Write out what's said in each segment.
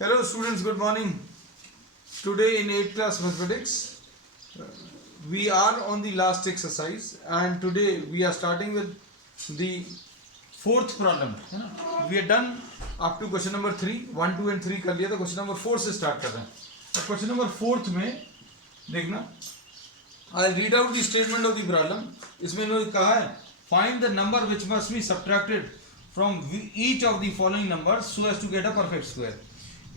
Hello students, good morning. Today in 8th class mathematics, we are on the last exercise and today we are starting with the fourth problem. We are done up to question number 3, 1, 2 and 3 कर लिया, तो question number 4 से start कर रहे हैं. तो question number 4 में देखना, I'll read out the statement of the problem. इसमें इन्होंने कहा है find the number which must be subtracted from each of the following numbers so as to get a perfect square.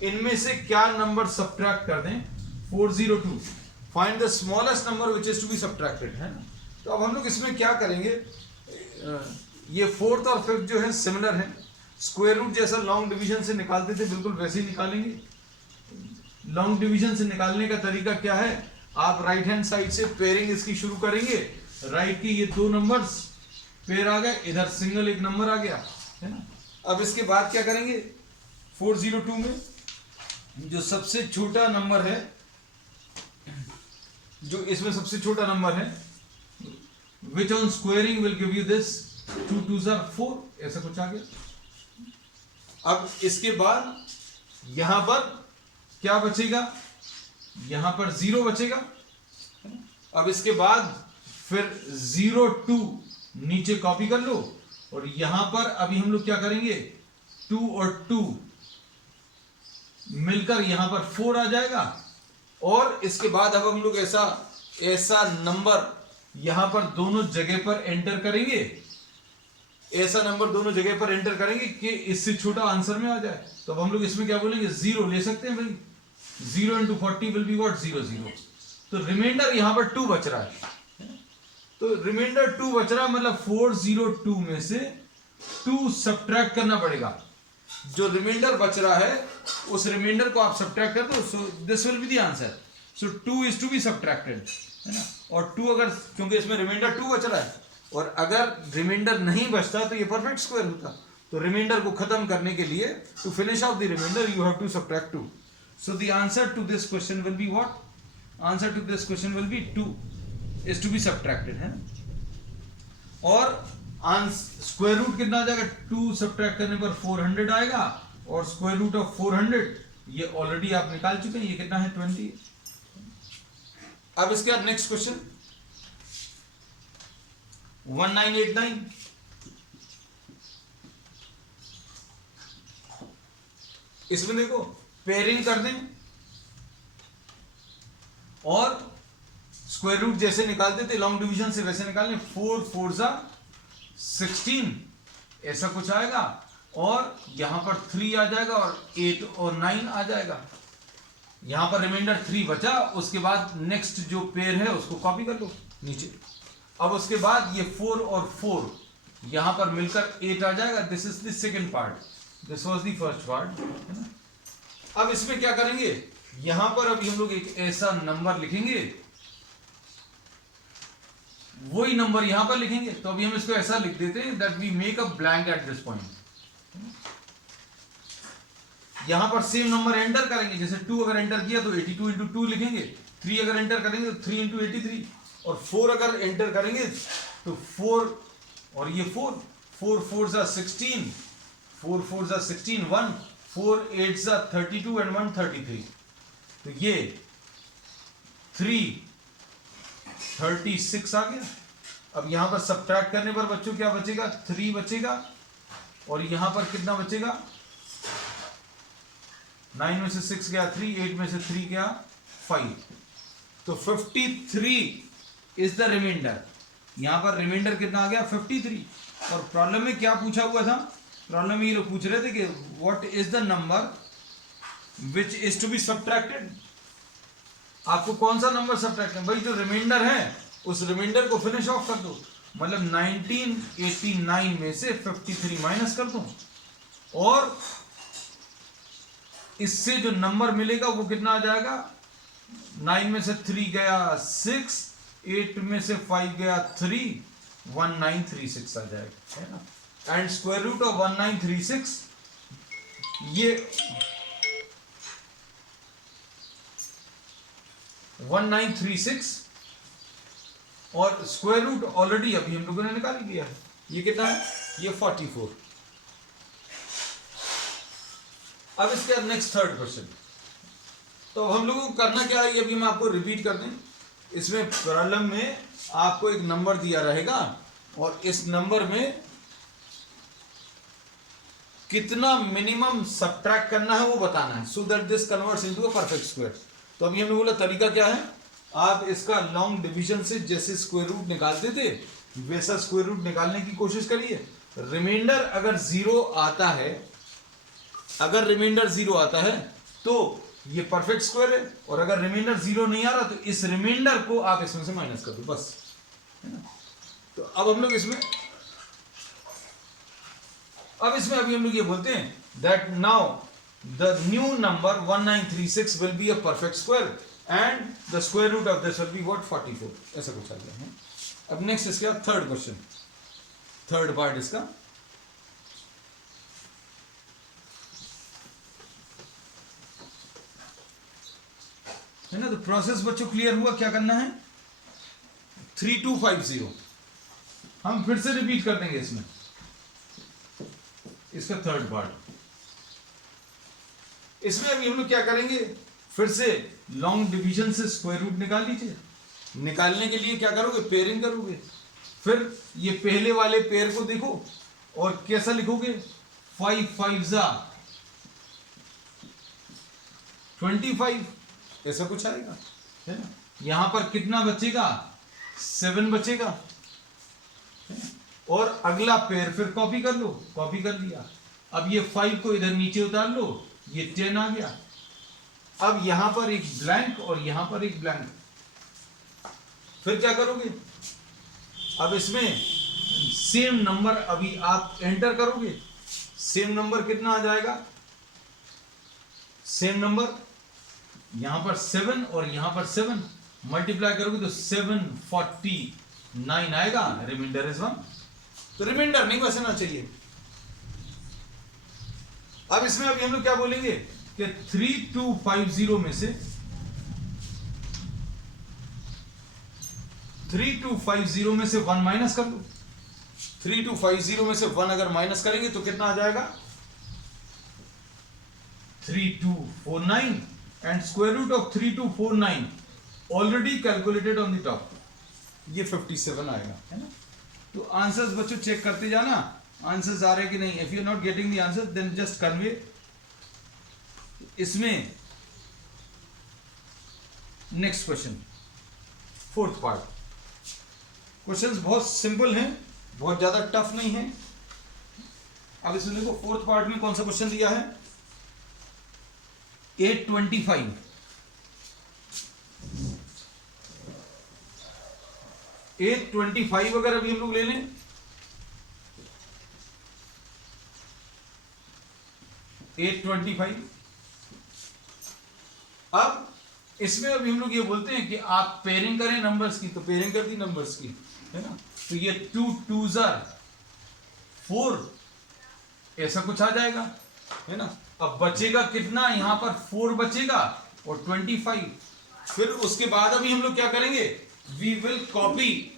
इनमें से क्या नंबर सब्ट्रैक्ट कर दें 402. Find the smallest number which is to be subtracted, है ना. तो अब हम लोग इसमें क्या करेंगे, ये फोर्थ और फिफ्थ जो है सिमिलर है. स्क्वायर रूट जैसा लॉन्ग डिवीजन से निकालते थे बिल्कुल वैसे ही निकालेंगे. लॉन्ग डिवीजन से निकालने का तरीका क्या है, आप राइट हैंड साइड से पेयरिंग इसकी शुरू करेंगे. राइट की ये दो नंबर्स पेयर आ गए, इधर सिंगल एक नंबर आ गया, है ना. अब इसके बाद क्या करेंगे, 402 में जो सबसे छोटा नंबर है, जो इसमें सबसे छोटा नंबर है, which on squaring will give you this 2 2s are 4, ऐसा कुछ आ गया. अब इसके बाद यहां पर क्या बचेगा, यहां पर 0 बचेगा. अब इसके बाद फिर 02 नीचे कॉपी कर लो और यहां पर अभी हम लोग क्या करेंगे, 2 और 2 मिलकर यहां पर 4 आ जाएगा. और इसके बाद अब हम लोग ऐसा नंबर यहां पर दोनों जगह पर एंटर करेंगे, ऐसा नंबर दोनों जगह पर एंटर करेंगे कि इससे छोटा आंसर में आ जाए. तो अब हम लोग इसमें क्या बोलेंगे, 0 ले सकते हैं भाई. 0 into 40 विल बी व्हाट, 0 0. तो रिमाइंडर यहां पर 2 बच रहा है. तो रिमाइंडर 2 बच रहा है, मतलब 402 में से 2 सब्ट्रैक्ट करना पड़ेगा. जो रिमाइंडर बच रहा है उस रिमाइंडर को आप सब्ट्रैक्ट कर दो, so this will be the answer. So 2 is to be subtracted, है ना. और 2 अगर, क्योंकि इसमें रिमाइंडर 2 बच रहा है और अगर रिमाइंडर नहीं बचता तो ये परफेक्ट स्क्वायर होता. तो रिमाइंडर को खत्म करने के लिए, to finish off the remainder you have to subtract 2. So the answer to this question will be what, answer to this question will be 2 is to be subtracted, है. और square root कितना आ जाएगा, 2 सब्ट्रैक्ट करने पर 400 आएगा. और square root of 400 ये ऑलरेडी आप निकाल चुके हैं, ये कितना है, 20. अब इसके बाद नेक्स्ट क्वेश्चन 1989. इसमें देखो पेयरिंग कर दें और स्क्वायर रूट जैसे निकालते थे लॉन्ग डिवीजन से वैसे निकालें. 4 4s are 16 ऐसा कुछ आएगा. और यहां पर 3 आ जाएगा और 8 और 9 आ जाएगा. यहां पर रिमाइंडर 3 बचा. उसके बाद नेक्स्ट जो पेयर है उसको कॉपी कर लो नीचे. अब उसके बाद ये 4 और 4 यहां पर मिलकर 8 आ जाएगा. This is the second part, this was the first part, है ना. अब इसमें क्या करेंगे, यहां पर अभी हम लोग एक ऐसा नंबर लिखेंगे, वही नंबर यहां पर लिखेंगे. तो अभी हम इसको ऐसा लिख देते हैं that we make a blank at this point. यहां पर सेम नंबर एंटर करेंगे. जैसे 2 अगर एंटर किया तो 82 into 2 लिखेंगे. 3 अगर एंटर करेंगे तो 3 into 83. और 4 अगर एंटर करेंगे तो 4 और ये 4 4s are 16, 4 4s are 16, 1 4 8s are 32 and 1 33. तो ये 3 36 आ गया. अब यहां पर सब्ट्रैक्ट करने पर बच्चों क्या बचेगा, 3 बचेगा. और यहां पर कितना बचेगा, 9 में से 6 गया 3, 8 में से 3 गया 5. तो 53 इज द रिमाइंडर. यहां पर रिमाइंडर कितना आ गया, 53. और प्रॉब्लम में क्या पूछा हुआ था, प्रॉब्लम में ये लोग पूछ रहे थे कि what is the number which is to be subtracted. आपको कौन सा नंबर सब्ट्रैक्ट है भाई, जो रिमाइंडर है उस रिमाइंडर को फिनिश ऑफ कर दो. मतलब 1989 में से 53 माइनस कर दो और इससे जो नंबर मिलेगा वो कितना आ जाएगा, 9 में से 3 गया 6, 8 में से 5 गया 3, 1936 आ जाएगा, है ना. एंड स्क्वायर रूट ऑफ 1936 ये 1936 और स्क्वायर रूट ऑलरेडी अभी हम लोगों ने निकाल लिया है. ये कितना है, ये 44. अब इसके नेक्स्ट थर्ड क्वेश्चन। तो हम लोगों को करना क्या है, ये अभी मैं आपको रिपीट कर दें। इसमें प्रॉब्लम में आपको एक नंबर दिया रहेगा और इस नंबर में कितना मिनिमम सब्ट्रैक्ट करना है वो बताना है, so that this converts into a perfect square. तो अभी हमने बोला तरीका क्या है, आप इसका लॉन्ग डिवीजन से जैसे स्क्वायर रूट निकालते थे वैसा स्क्वायर रूट निकालने की कोशिश करिए। रिमाइंडर अगर जीरो आता है, अगर रिमाइंडर जीरो आता है तो ये परफेक्ट स्क्वायर है, और अगर रिमाइंडर जीरो नहीं आ रहा तो इस रिमाइंडर को आप इसमें से माइनस कर दो, बस, है ना। तो अब हम लोग इसमें अभी हम लोग ये बोलते हैं that now the new number 1936 will be a perfect square and the square root of this will be what 44, ऐसा कुछ आ गया है। अब नेक्स्ट इसका थर्ड क्वेश्चन, थर्ड पार्ट इसका। है ना। तो प्रोसेस बच्चों क्लियर हुआ, क्या करना है, 3250 हम फिर से रिपीट कर देंगे इसमें, इसका थर्ड पार्ट। इसमें अभी हम लोग क्या करेंगे, फिर से लॉन्ग डिवीजन से स्क्वायर रूट निकाल लीजिए। निकालने के लिए क्या करोगे, पेयरिंग करोगे। फिर ये पहले वाले पेयर को देखो और कैसा लिखोगे, 5 5 जा 25, ऐसा कुछ आएगा, है ना। यहां पर कितना बचेगा, 7 बचेगा, और अगला पेयर फिर कॉपी कर लो, कॉपी कर लिया। अब ये 5 को इधर नीचे उतार लो, ये 10 आ गया। अब यहां पर एक ब्लैंक और यहां पर एक ब्लैंक, फिर क्या करोगे, अब इसमें सेम नंबर अभी आप एंटर करोगे। सेम नंबर कितना आ जाएगा, सेम नंबर यहां पर 7 और यहां पर 7 मल्टीप्लाई करोगे तो 749 आएगा। रिमाइंडर इज 1, तो रिमाइंडर नहीं बचना चाहिए। अब इसमें अभी हम लोग क्या बोलेंगे कि 3250 में से 3250 में से 1 माइनस कर लो। 3250 में से 1 अगर माइनस करेंगे तो कितना आ जाएगा, 3249, and square root of 3249 already calculated on the top, ये 57 आएगा, है ना। तो आंसर्स बच्चों चेक करते जाना, आंसर्स आ रहे कि नहीं। If you are not getting the answer then just convey. इसमें next question, fourth part. Questions बहुत सिंपल हैं, बहुत ज्यादा टफ नहीं है। अब इसमें देखो फोर्थ पार्ट में कौन सा क्वेश्चन दिया है, 825 825 अगर अभी हम लोग ले लें, 825। अब इसमें अभी हम लोग ये बोलते हैं कि आप पेयरिंग करें नंबर्स की, तो पेयरिंग कर दी नंबर्स की, है ना। तो ये 2 2s are 4, ऐसा कुछ आ जाएगा, है ना। अब बचेगा कितना, यहां पर 4 बचेगा और 25। फिर उसके बाद अभी हम लोग क्या करेंगे, we will copy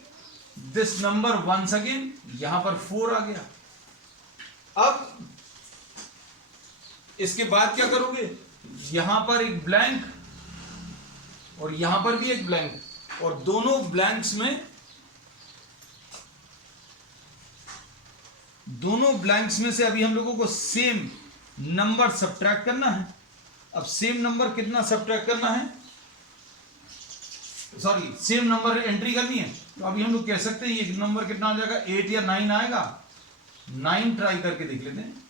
this number once again. यहां पर 4 आ गया। अब इसके बाद क्या करोगे, यहां पर एक ब्लैंक और यहां पर भी एक ब्लैंक, और दोनों ब्लैंक्स में से अभी हम लोगों को सेम नंबर सब्ट्रैक्ट करना है। अब सेम नंबर कितना सब्ट्रैक्ट करना है, सॉरी सेम नंबर एंट्री करनी है। तो अभी हम लोग कह सकते हैं ये नंबर कितना आ जाएगा, 8 या 9 आएगा। 9 ट्राई करके देख लेते हैं।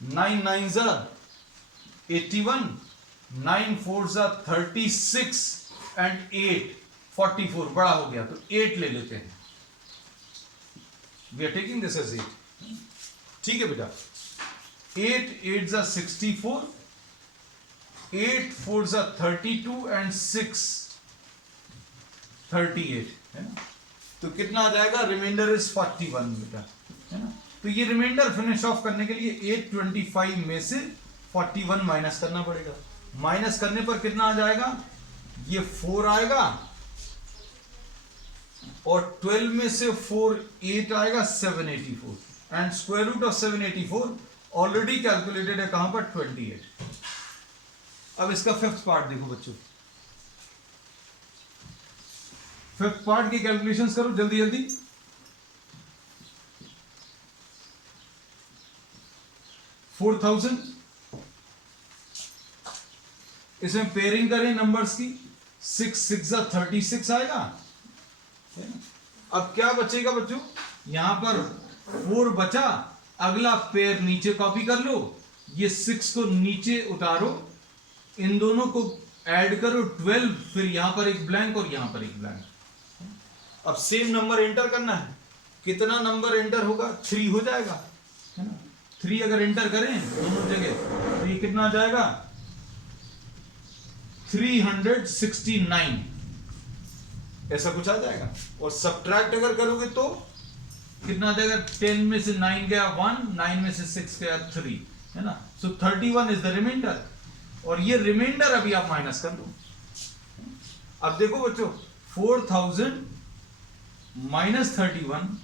9 9s are 81, 9 4s are 36 and 8 44, बड़ा हो गया तो 8 ले लेते हैं। We are taking this as 8, ठीक है बेटा। 8 8s are 64, 8 4s are 32 and 6 38, है ना। तो कितना आ जाएगा, रिमाइंडर इज 41 बेटा, है ना। तो ये रिमाइंडर फिनिश ऑफ करने के लिए 825 में से 41 माइनस करना पड़ेगा। माइनस करने पर कितना आ जाएगा, ये 4 आएगा, और 12 में से 4 8 आएगा, 784, and square root of 784 already calculated है कहां पर 28। अब इसका फिफ्थ पार्ट देखो बच्चों, फिफ्थ पार्ट की कैलकुलेशंस करो जल्दी जल्दी। 4000, इसमें पेयरिंग करें नंबर्स की, 6 6 36 आएगा। अब क्या बचेगा बच्चों, यहां पर 4 बचा, अगला पेयर नीचे कॉपी कर लो, ये 6 को नीचे उतारो, इन दोनों को ऐड करो 12, फिर यहां पर एक ब्लैंक और यहां पर एक ब्लैंक। अब सेम नंबर एंटर करना है, कितना नंबर एंटर होगा, 3 हो जाएगा, है ना। 3 अगर एंटर करें दोनों जगह तो ये कितना आ जाएगा, 369 ऐसा कुछ आ जाएगा। और सब्ट्रैक्ट अगर करोगे तो कितना आ जाएगा, 10 में से 9 गया 1, 9 में से 6 गया 3, है ना। सो 31 इज द रिमाइंडर, और ये रिमाइंडर अभी आप माइनस कर दो। अब देखो बच्चों, 4000 माइनस 31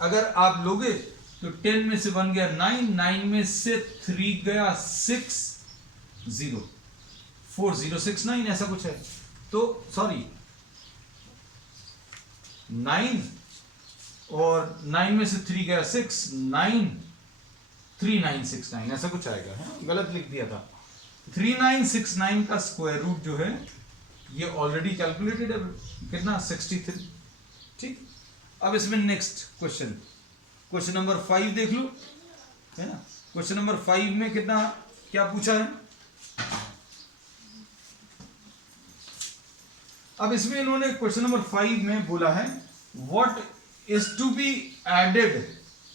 अगर आप लोगे तो 10 में से 1 गया 9, 9 में से 3 गया 6, 0, 4069 ऐसा कुछ है। तो सॉरी 9 और 9 में से 3 गया 6, 9 3969 ऐसा कुछ आएगा, है? गलत लिख दिया था। 3969 का स्क्वायर रूट जो है ये ऑलरेडी कैलकुलेटेड है, कितना 63। ठीक, अब इसमें नेक्स्ट क्वेश्चन, क्वेश्चन नंबर 5 देख लो, है ना। क्वेश्चन नंबर 5 में कितना क्या पूछा है, अब इसमें इन्होंने क्वेश्चन नंबर 5 में बोला है what is to be added,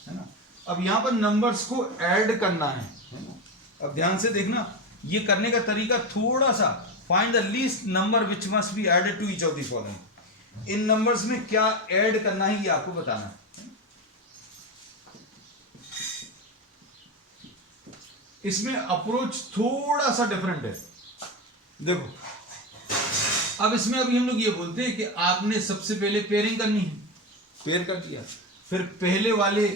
है ना। अब यहां पर नंबर्स को ऐड करना है ना। अब ध्यान से देखना, ये करने का तरीका थोड़ा सा, find the least number which must be added to each of the following. इन नंबर्स में क्या ऐड करना है ये आपको बताना है। इसमें अप्रोच थोड़ा सा डिफरेंट है। देखो, अब इसमें अभी हम लोग ये बोलते हैं कि आपने सबसे पहले पेयरिंग करनी है, पेयर कर दिया, फिर पहले वाले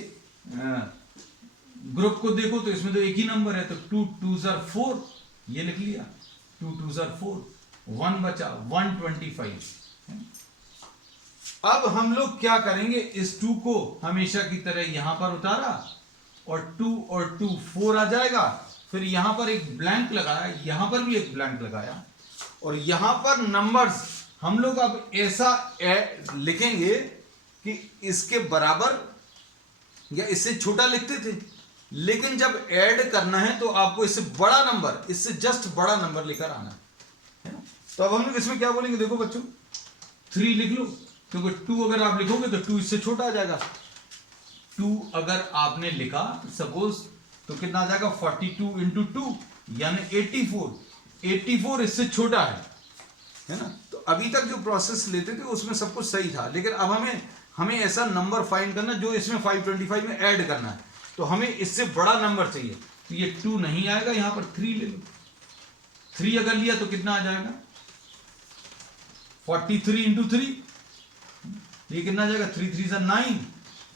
ग्रुप को देखो तो इसमें तो एक ही नंबर है, तो 2 2s are 4 ये लिख लिया, 2 2s are 4, 1 बचा 125। अब हम लोग क्या करेंगे, इस 2 को हमेशा की तरह यहां पर उतारा और 2 और 2 4 आ जाएगा, फिर यहां पर एक ब्लैंक लगाया, यहां पर भी एक ब्लैंक लगाया, और यहां पर नंबर्स हम लोग अब ऐसा लिखेंगे कि इसके बराबर या इससे छोटा लिखते थे, लेकिन जब ऐड करना है तो आपको इससे बड़ा नंबर, इससे जस्ट बड़ा नंबर लेकर आना है ना। तो अब हम लोग इसमें क्या बोलेंगे, देखो बच्चों 3 लिख लो, क्योंकि 2 अगर आप लिखोगे तो 2 इससे छोटा आ जाएगा। 2 अगर आपने लिखा सपोज तो कितना आ जाएगा, 42 इंटू 2 यानी 84, 84 इससे छोटा है ना। तो अभी तक जो प्रोसेस लेते थे उसमें सब कुछ सही था, लेकिन अब हमें ऐसा नंबर फाइंड करना जो इसमें 525 में ऐड करना है, तो हमें इससे बड़ा नंबर चाहिए। तो ये 2 नहीं आएगा, यहां पर 3 ले लो, 3 अगर लिया तो कितना आ जाएगा, 43 इंटू 3, ये कितना आ जाएगा, 3 3s are 9,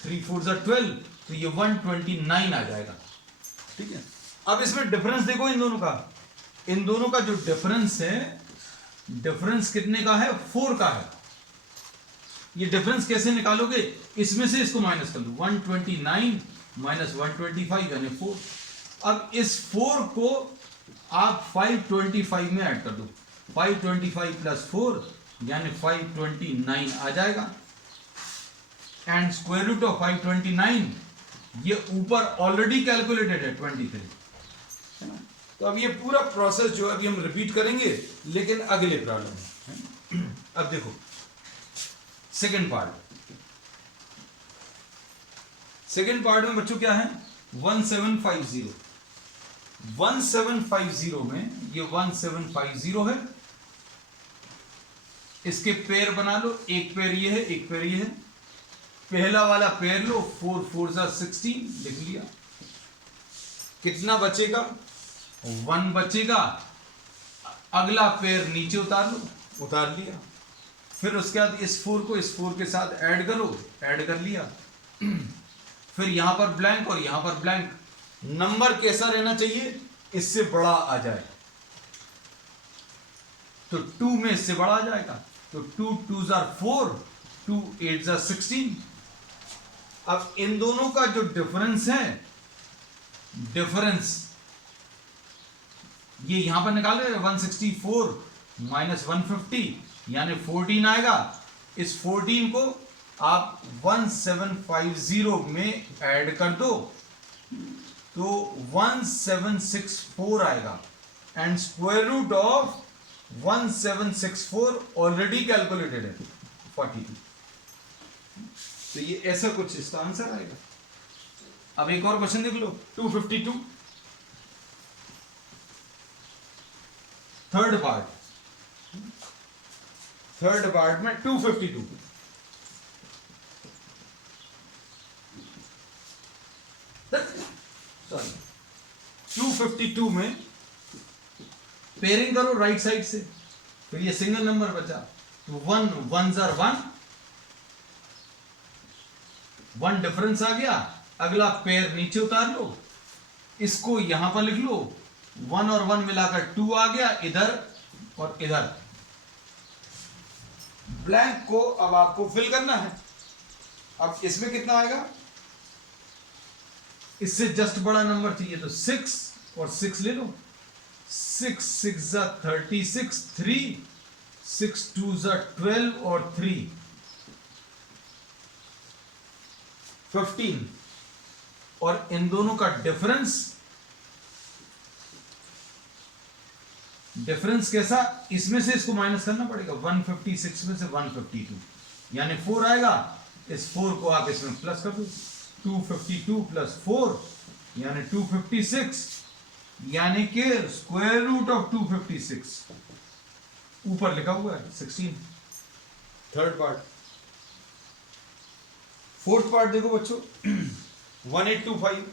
3 4s are 12, तो ये 129 आ जाएगा। ठीक है, अब इसमें डिफरेंस देखो इन दोनों का, इन दोनों का जो डिफरेंस है, डिफरेंस कितने का है, 4 का है। ये डिफरेंस कैसे निकालोगे, इसमें से इसको माइनस कर लो, 129 माइनस 125 यानी 4। अब इस 4 को आप 525 में ऐड कर दो, 525 प्लस 4 यानी 529 आ जाएगा। एंड स्क्वायर रूट ऑफ 529 ये ऊपर ऑलरेडी कैलकुलेटेड है 23, है ना। तो अब ये पूरा प्रोसेस जो अभी हम रिपीट करेंगे, लेकिन अगले प्रॉब्लम में। अब देखो सेकेंड पार्ट, सेकेंड पार्ट में बच्चों क्या है, 1750, 1750 में ये 1750 है, इसके पेयर बना लो, एक पेयर ये है, एक पेयर ये है, पहला वाला पेयर लो, 4 4s are 16 लिख लिया, कितना बचेगा, 1 बचेगा, अगला पेयर नीचे उतार लो, उतार लिया, फिर उसके बाद इस 4 को इस 4 के साथ ऐड करो, ऐड कर लिया, फिर यहां पर ब्लैंक और यहां पर ब्लैंक। नंबर कैसा रहना चाहिए? इससे बड़ा आ जाए, तो 2 में इससे बड़ा आ जाएगा, तो 2 2s are 4, 2 8s are 16। अब इन दोनों का जो डिफरेंस है, डिफरेंस ये यहां पर निकाल रहे हैं, 164 माइनस 150 यानी 14 आएगा। इस 14 को आप 1750 में ऐड कर दो तो 1764 आएगा। And square root of 1764 already calculated है 42। तो ये ऐसा कुछ इसका आंसर आएगा। अब एक और क्वेश्चन देख लो, 252 थर्ड पार्ट में 252 सॉरी 252 में पेयरिंग करो राइट साइड से, फिर ये सिंगल नंबर बचा, तो 1 1s are 1 डिफरेंस आ गया। अगला पेयर नीचे उतार लो, इसको यहां पर लिख लो, 1 और 1 मिलाकर 2 आ गया इधर और इधर। ब्लैंक को अब आपको फिल करना है। अब इसमें कितना आएगा? इससे जस्ट बड़ा नंबर चाहिए, तो 6 और 6 ले लो, 6 6 36, 3 6 2 12 और 3 15। और इन दोनों का डिफरेंस कैसा? इसमें से इसको माइनस करना पड़ेगा, 156 में से 152 यानी 4 आएगा। इस 4 को आप इसमें प्लस कर दो, 252 प्लस 4 यानी 256, यानी कि स्क्वायर रूट ऑफ 256 ऊपर लिखा हुआ है 16। Third part. फोर्थ पार्ट देखो बच्चों, 1825।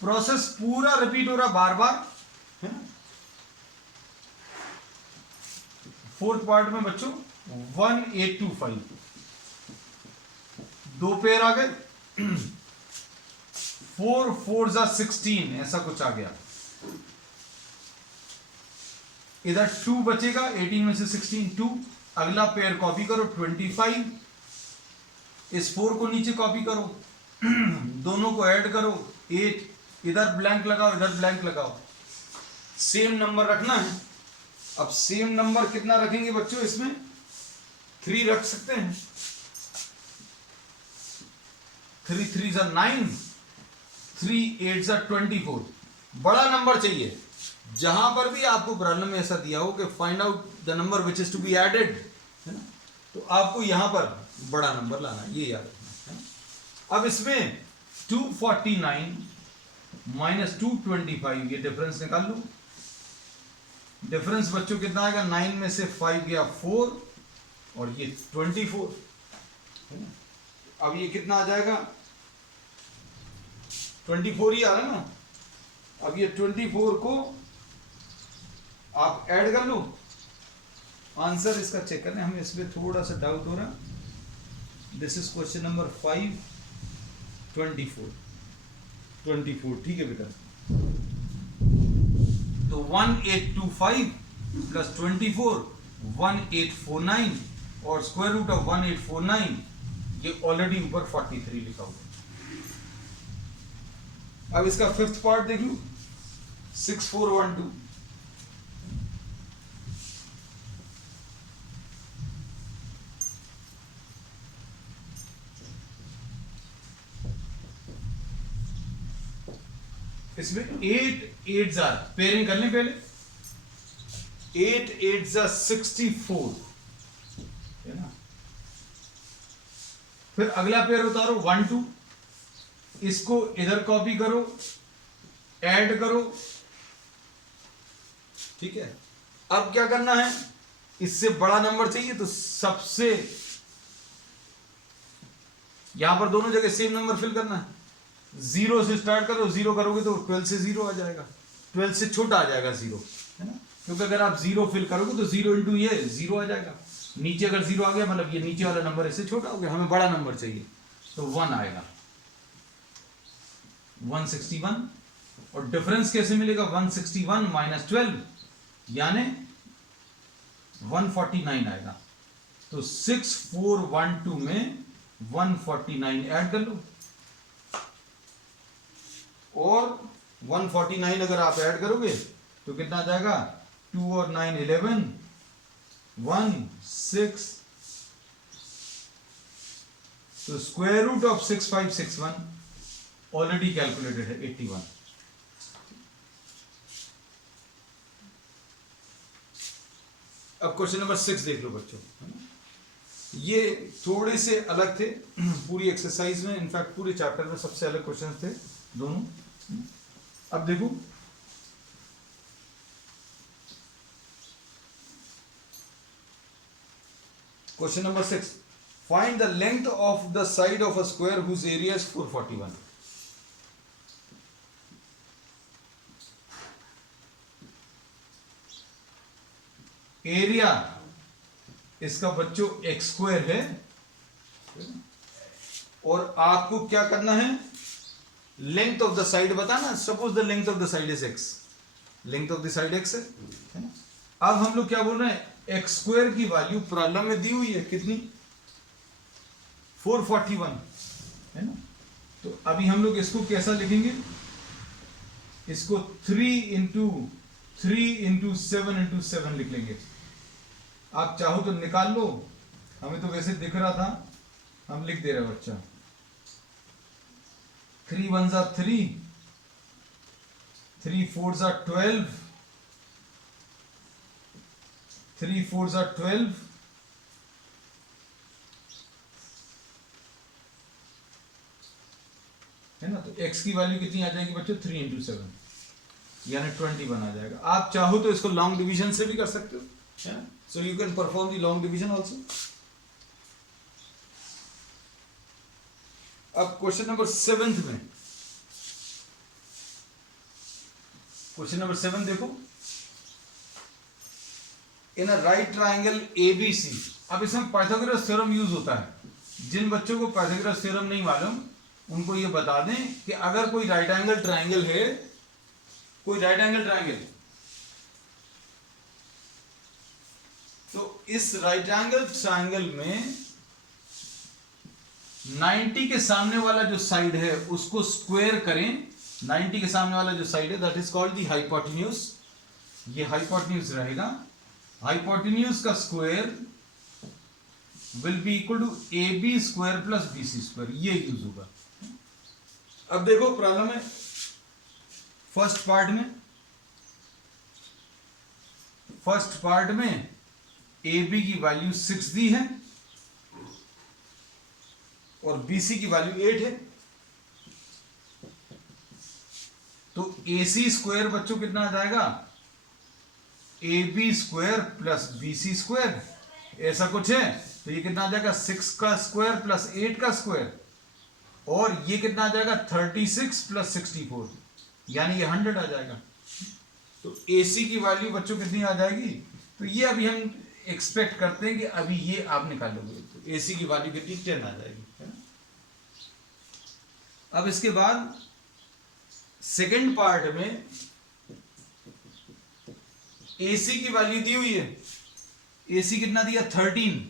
प्रोसेस पूरा रिपीट हो रहा बार बार, है ना। फोर्थ पार्ट में बच्चों 1825 दो पेयर आ गए, 4 4s are 16 ऐसा कुछ आ गया। इधर 2 बचेगा, 18 में से 16 2। अगला पेयर कॉपी करो 25, इस 4 को नीचे कॉपी करो, दोनों को ऐड करो 8, इधर ब्लैंक लगाओ इधर ब्लैंक लगाओ, सेम नंबर रखना है। अब सेम नंबर कितना रखेंगे बच्चों? इसमें 3 रख सकते हैं, 3 3s are 9, 3 8s are 24। बड़ा नंबर चाहिए। जहां पर भी आपको प्रॉब्लम में ऐसा दिया हो कि find out the number which is to be added, है ना, तो आपको यहां पर बड़ा नंबर लाना है, ये याद रखना है। अब इसमें 249 माइनस 225 ये डिफरेंस निकाल लो। डिफरेंस बच्चों कितना आएगा? 9 में से 5 गया 4 और ये 24, है ना। अब ये कितना आ जाएगा? 24 ही आ रहा है ना। अब ये 24 को आप ऐड कर लो, आंसर इसका चेक करने, हमें इसमें थोड़ा सा डाउट हो रहा। दिस इज क्वेश्चन नंबर 5, 24 ठीक है बेटा। तो 1825 प्लस 24 1849 और स्क्वायर रूट ऑफ 1849 ये ऑलरेडी ऊपर 43 लिखा हुआ। अब इसका फिफ्थ पार्ट देख लो, 6412। इसमें 8 8s are, पेयरिंग कर लें पहले, 8 8s are 64, है ना। फिर अगला पेयर उतारो 1 2, इसको इधर कॉपी करो, ऐड करो, ठीक है। अब क्या करना है? इससे बड़ा नंबर चाहिए तो सबसे यहां पर दोनों जगह सेम नंबर फिल करना है। 0 से स्टार्ट करो, 0 करोगे तो 12 से 0 आ जाएगा, 12 से छोटा आ जाएगा 0, है ना, क्योंकि अगर आप 0 फिल करोगे तो 0 इंटू ये 0 आ जाएगा। नीचे अगर 0 आ गया मतलब ये नीचे वाला नंबर इससे छोटा हो गया, हमें बड़ा नंबर चाहिए, तो 1 आएगा 161। और डिफरेंस कैसे मिलेगा? 161 माइनस 12 यानी 149 आएगा। तो 6412 में 149 ऐड कर लो, और 149 अगर आप ऐड करोगे तो कितना आ जाएगा? 2 और 9 11, 1 6। तो square root of 6561 already calculated है 81। अब क्वेश्चन नंबर 6 देख लो बच्चों, है ना? ये थोड़े से अलग थे पूरी एक्सरसाइज में, इनफैक्ट पूरे चैप्टर में सबसे अलग क्वेश्चन थे दोनों। अब देखो question number 6, find the length of the side of a square whose area is 441। Area इसका बच्चों एक्स स्क्वायर है, और आपको क्या करना है? लेंथ ऑफ द साइड बताना। Suppose the length of the side is x, length of the side x है ना? अब हम लोग क्या बोल रहे हैं? एक्स स्क्वायर की वैल्यू प्रॉब्लम में दी हुई है कितनी? 441 है ना? तो अभी हम लोग इसको कैसा लिखेंगे? इसको 3 इंटू 7 इंटू 7 लिख लेंगे। आप चाहो तो निकाल लो, हमें तो वैसे दिख रहा था, हम लिख दे रहे बच्चा। 3 1 जा 3, 3 4 जा 12, 3 4 जा 12, है ना? तो x की वैल्यू कितनी आ जाएगी बच्चों? 3 इंटू 7 यानी 21 आ जाएगा। आप चाहो तो इसको लॉन्ग डिवीजन से भी कर सकते हो, so you can perform the long division also. अब क्वेश्चन नंबर 7 में, क्वेश्चन नंबर 7 देखो, इन अ राइट ट्राइंगल ABC। अब इसमें पाइथागोरस थ्योरम यूज होता है। जिन बच्चों को पाइथागोरस थ्योरम नहीं मालूम उनको ये बता दें कि अगर कोई राइट एंगल ट्राइंगल है, कोई राइट एंगल ट्राइंगल, तो इस राइट एंगल ट्राइंगल में 90 के सामने वाला जो साइड है उसको स्क्वायर करें। 90 के सामने वाला जो साइड है that is called the hypotenuse. ये हाइपोटेन्यूज रहेगा। हाइपोटेन्यूज का square will be equal to AB square plus BC square, ये यूज होगा। अब देखो प्रॉब्लम है फर्स्ट पार्ट में AB की वैल्यू 6 दी है और BC की वैल्यू 8 है। तो AC स्क्वायर बच्चों कितना आ जाएगा? AB square plus BC square, ऐसा कुछ है। तो ये कितना आ जाएगा? 6 का स्क्वायर प्लस 8 का स्क्वायर, और ये कितना आ जाएगा? 36 प्लस 64, यानी ये 100 आ जाएगा। तो AC की वैल्यू बच्चों कितनी आ जाएगी? तो ये अभी हम एक्सपेक्ट करते हैं कि अभी ये आप निकालोगे तो AC की वैल्यू कितनी? 10 आ जाएगी, है ना? अब इसके बाद सेकंड पार्ट में AC की वैल्यू दी हुई है। AC कितना दिया? 13,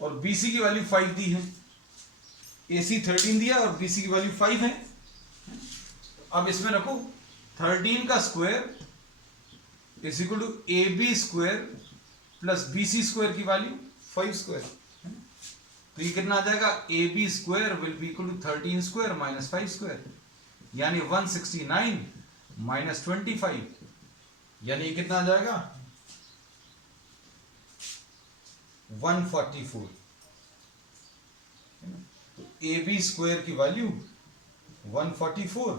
और BC की वैल्यू 5 दी है। AC 13 दिया और BC की वैल्यू 5 है। अब इसमें रखो 13 का square is equal to AB square plus BC square की वैल्यू 5 स्क्वायर। तो ये कितना आ जाएगा? AB square will be equal to 13 square minus 5 square, यानी 169 माइनस 25, यानी ये कितना आ जाएगा? 144। तो AB स्क्वायर की वैल्यू 144,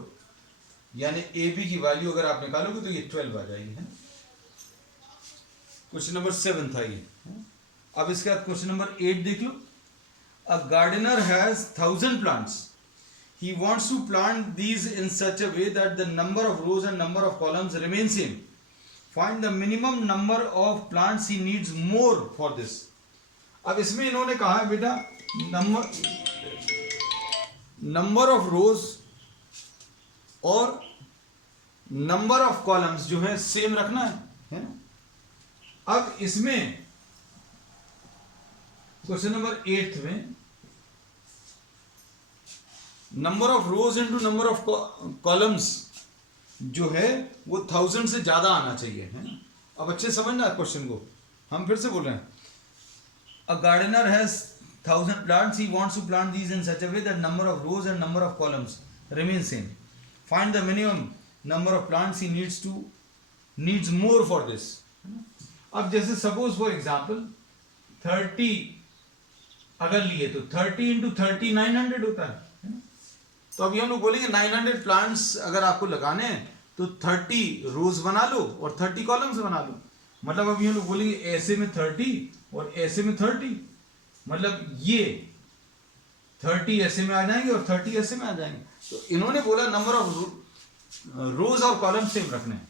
यानी AB की वैल्यू अगर आप निकालोगे तो ये 12 आ जाएगी, है। क्वेश्चन नंबर 7 था ये। अब इसके बाद क्वेश्चन नंबर 8 देख लो। A gardener has 1000 plants. He wants to plant these in such a way that the number of rows and number of columns remain same. Find the minimum number of plants he needs more for this. अब इसमें इन्होंने कहा है बेटा number of रोज और number of columns जो है same रखना है ना। अब इसमें क्वेश्चन नंबर 8 में number of rose into number of columns जो है वो 1000 से ज्यादा आना चाहिए, है ना। अब अच्छे समझना क्वेश्चन को, हम फिर से बोल रहे हैं। A gardener has 1000 plants, he wants to plant these in such a way that number of rows and number of columns remain same. Find the minimum number of plants he needs more for this. अब जैसे suppose for example 30 अगर लिए तो 30 into 30 900 होता है ना? तो अभी हम लोग बोलेंगे 900 प्लांट्स अगर आपको लगाने हैं तो 30 रोज बना लो और 30 कॉलम्स बना लो। मतलब अभी हम लोग बोलेंगे ऐसे में 30 और ऐसे में 30, मतलब ये 30 ऐसे में आ जाएंगे और 30 ऐसे में आ जाएंगे। तो इन्होंने बोला नंबर ऑफ रोज और कॉलम सेम रखने हैं।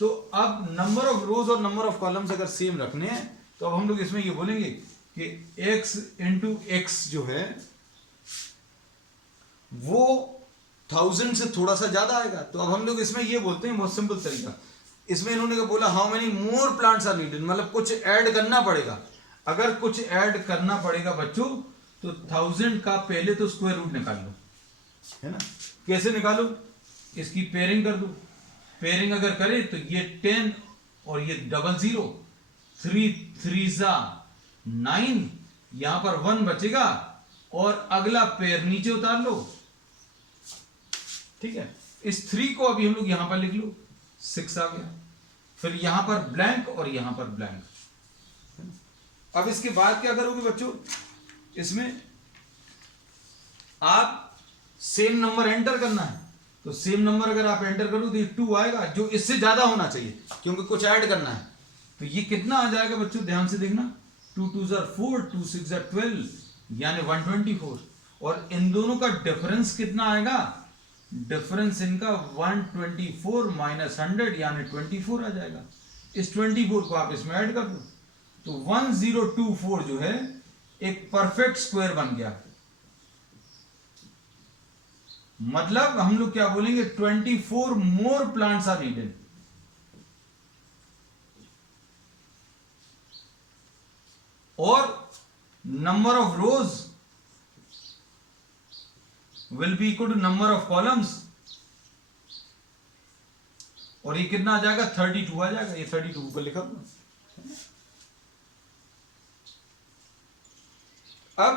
तो अब नंबर ऑफ रोज और नंबर ऑफ कॉलम्स अगर सेम रखने हैं तो अब हम लोग इसमें ये बोलेंगे कि x इंटू एक्स जो है वो 1000 से थोड़ा सा ज्यादा आएगा। तो अब हम लोग इसमें ये बोलते हैं, बहुत सिंपल तरीका, इसमें इन्होंने बोला how many more plants are needed, मतलब कुछ ऐड करना पड़ेगा। अगर कुछ ऐड करना पड़ेगा बच्चों तो 1000 का पहले तो स्क्वायर रूट निकाल लो, है ना। कैसे निकालो, इसकी पेयरिंग कर दो। पेयरिंग अगर करें तो ये 10 और ये 00, 3 3 9, यहां पर 1 बचेगा और अगला पेयर नीचे उतार लो, ठीक है। इस 3 को अभी हम लोग यहां पर लिख लो, 6 आ गया। फिर यहां पर ब्लैंक और यहां पर ब्लैंक। अब इसके बाद क्या करोगे बच्चों, इसमें आप सेम नंबर एंटर करना है। तो सेम नंबर अगर आप एंटर करो तो ये 2 आएगा, जो इससे ज्यादा होना चाहिए क्योंकि कुछ ऐड करना है। तो ये कितना आ जाएगा बच्चों, ध्यान से देखना, 2 2 4, 2 6 12, यानी 124। और इन दोनों का डिफरेंस कितना आएगा, डिफरेंस इनका 124 माइनस 100 यानी 24 आ जाएगा। इस 24 को आप इसमें ऐड कर दो तो 1024 जो है एक परफेक्ट स्क्वायर बन गया। मतलब हम लोग क्या बोलेंगे, 24 मोर प्लांट्स आर नीडेड। और number of rows will be equal to number of columns, और ये कितना आ जाएगा, 32 आ जाएगा। ये 32 ऊपर लिखा दो। अब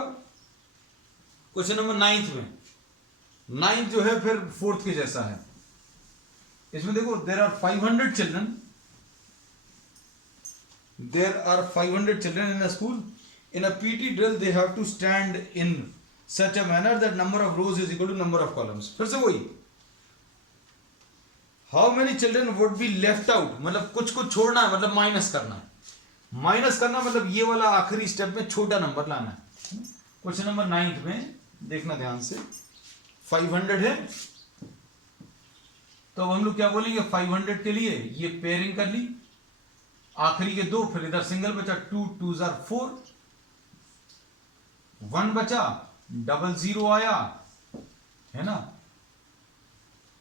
क्वेश्चन नंबर 9 में, 9 जो है फिर 4th के जैसा है। इसमें देखो there are 500 children, there are 500 children in a school. In a PT drill they have to stand in such a manner that number of rows is equal to number of columns. फिर से वही, how many children would be left out, मतलब कुछ कुछ छोड़ना है, मतलब minus करना है। माइनस करना मतलब ये वाला आखिरी स्टेप में छोटा नंबर लाना है। क्वेश्चन नंबर 9 में देखना ध्यान से, 500 है तो हम लोग क्या बोलेंगे, 500 के लिए ये पेयरिंग कर ली, आखिरी के 2, फिर इधर सिंगल बचा, 2 2 4, 1 बचा, 00 आया, है ना।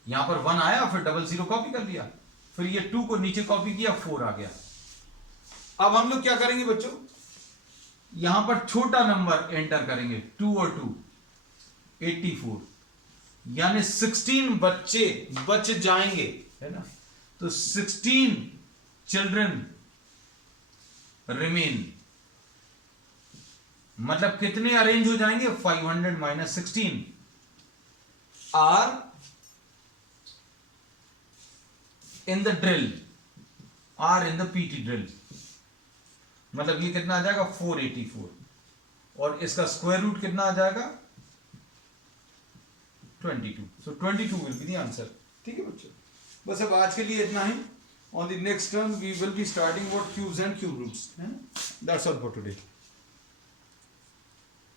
यहां पर 1 आया, फिर 00 कॉपी कर लिया, फिर ये 2 को नीचे कॉपी किया, 4 आ गया। अब हम लोग क्या करेंगे बच्चों, यहां पर छोटा नंबर एंटर करेंगे, 2 और 2 84, यानी 16 बच्चे बच जाएंगे, है ना। तो 16 चिल्ड्रन रिमेन, मतलब कितने अरेंज हो जाएंगे, 500 minus 16 are in the drill, are in the PT drill. मतलब ये कितना आ जाएगा, 484, और इसका स्क्वायर रूट कितना आ जाएगा, 22। सो 22 विल बी द आंसर। ठीक है बच्चों, बस अब आज के लिए इतना ही। On the next term we will be starting about cubes and cube roots. That's all for today.